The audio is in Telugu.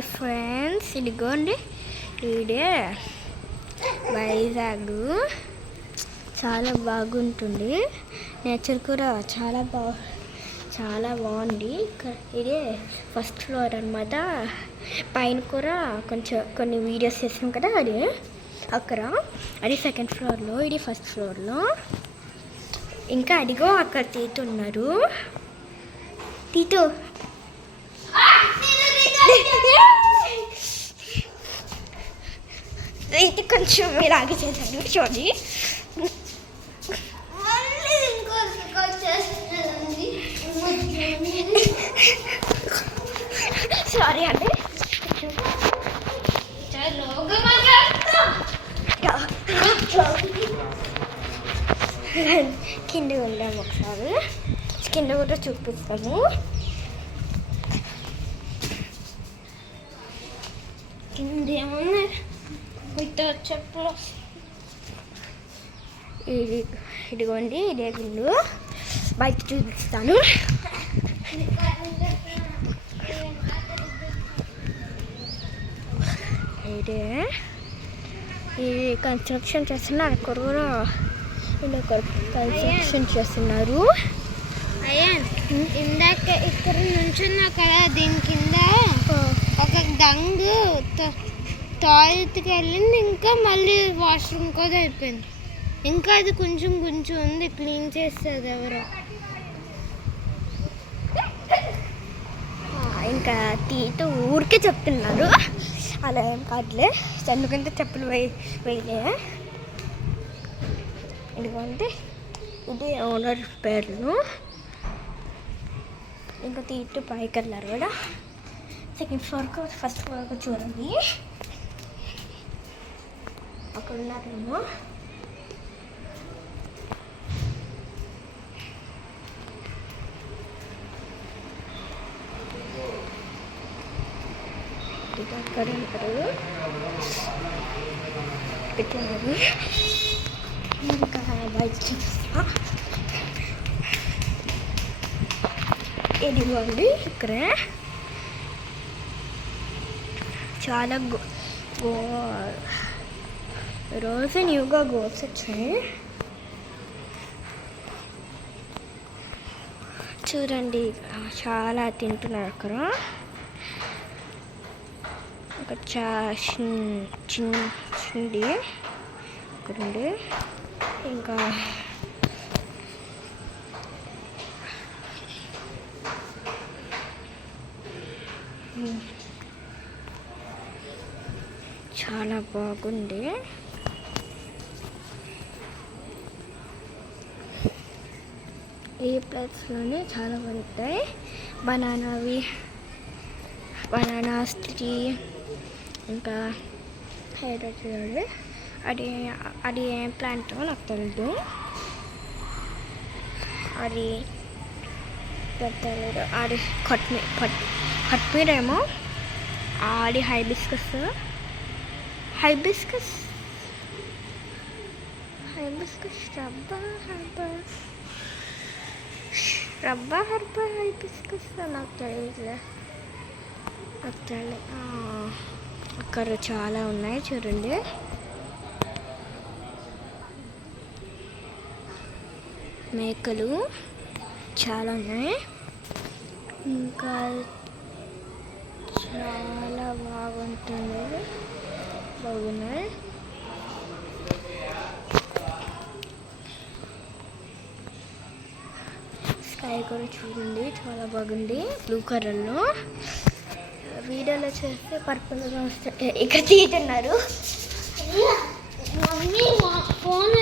హాయ్ ఫ్రెండ్స్, ఇదిగోండి ఇదే వైజాగ్. చాలా బాగుంటుంది, నేచర్ కూడా చాలా బాగుంది. ఇదే ఫస్ట్ ఫ్లోర్ అనమాట. పైన కూడా కొన్ని వీడియోస్ చేసాం కదా, అది అక్కడ. అది సెకండ్ ఫ్లోర్లో, ఇది ఫస్ట్ ఫ్లోర్లో. ఇంకా అడిగో అక్కడ తీతున్నారు. తీతు ఇది కొంచెం ఇలాగే చేశాను చూడండి. సారీ అండి, కింద వెళ్ళాము ఒకసారి, కింద కూడా చూపిస్తాము. కింద ఏమన్నా చెప్పులు. ఇదిగోండి ఇదే గుండు, బయట చూపిస్తాను. ఇదే ఇది కన్స్ట్రక్షన్ చేస్తున్నారు. అక్కడ కూడా కన్స్ట్రక్షన్ చేస్తున్నారు. ఇందాక ఇక్కడ నుంచున్నా కదా, దీని కింద ఒక దంగు టాయిలెట్కి వెళ్ళింది, ఇంకా మళ్ళీ వాష్రూమ్ కూడా అయిపోయింది. ఇంకా అది కొంచెం ఉంది, క్లీన్ చేస్తుంది ఎవరో. ఇంకా తీతో ఊరికే చెప్తున్నారు, అలా ఏం కాదులే. ఎందుకంటే చెప్పులు వేయలే. ఎందుకంటే ఇది ఓనర్ పేర్లు. ఇంకా తీటు పైకి వెళ్ళారు కూడా. సెకండ్ ఫ్లోర్కి ఫస్ట్ ఫ్లోర్కి చూడండి, అక్కడ ఉన్నారేమో. అక్కడ ఉంటారు పెట్టినారు. ఇంకా బయట చూపిస్తా. ఇదిగోండి ఇక్కడ చాలా రోజు న్యూగా గోల్స్ వచ్చాయి చూడండి. చాలా తింటున్నారు అక్కడ. ఒక చిన్నది అక్కడ ఉంది. ఇంకా చాలా బాగుంది. ఈ ప్లేస్లోనే చాలా పడతాయి. బనానాస్ ట్రీ, ఇంకా హైడ్రా చూడండి. అది ఏం ప్లాంట్ నాకు తెలియదు, అది పెట్టలేదు. అది కట్మీరేమో. అది హైబిస్కస్ రబ్బా హైబిస్కస్ నాకు తెలియదులే. అక్కడ చాలా ఉన్నాయి చూడండి. మేకలు చాలా ఉన్నాయి. ఇంకా చాలా బాగున్నాయి. స్కై కూడా చూడండి, చాలా బాగుంది. బ్లూ కలర్లో. వీడియోలో చేస్తే పర్పుల్గా వస్తాయి. ఇక్కడ తీస్తున్నారు. ఫోన్